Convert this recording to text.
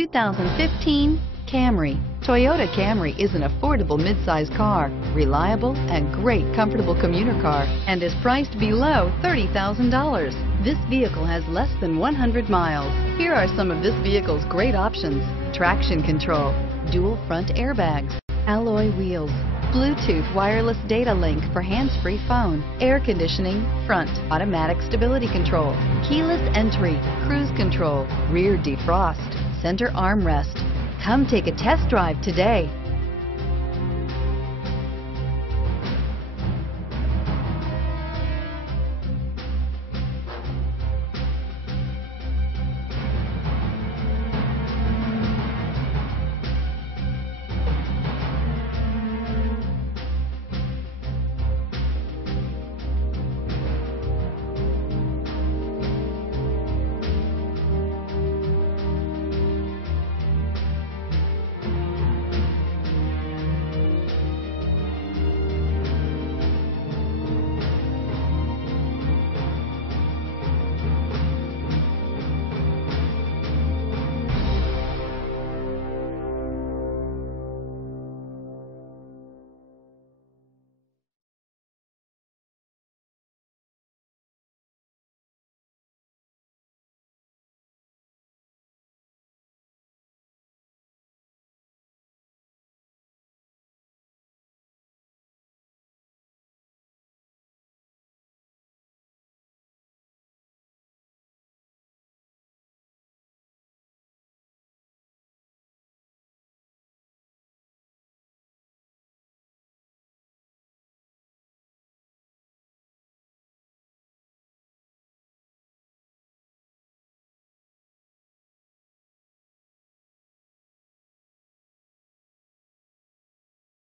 2015 Camry. Toyota Camry is an affordable midsize car, reliable and great comfortable commuter car, and is priced below $30,000. This vehicle has less than 100 miles. Here are some of this vehicle's great options: traction control, dual front airbags, alloy wheels, Bluetooth wireless data link for hands-free phone, air conditioning, front, automatic stability control, keyless entry, cruise control, rear defrost, center armrest. Come take a test drive today.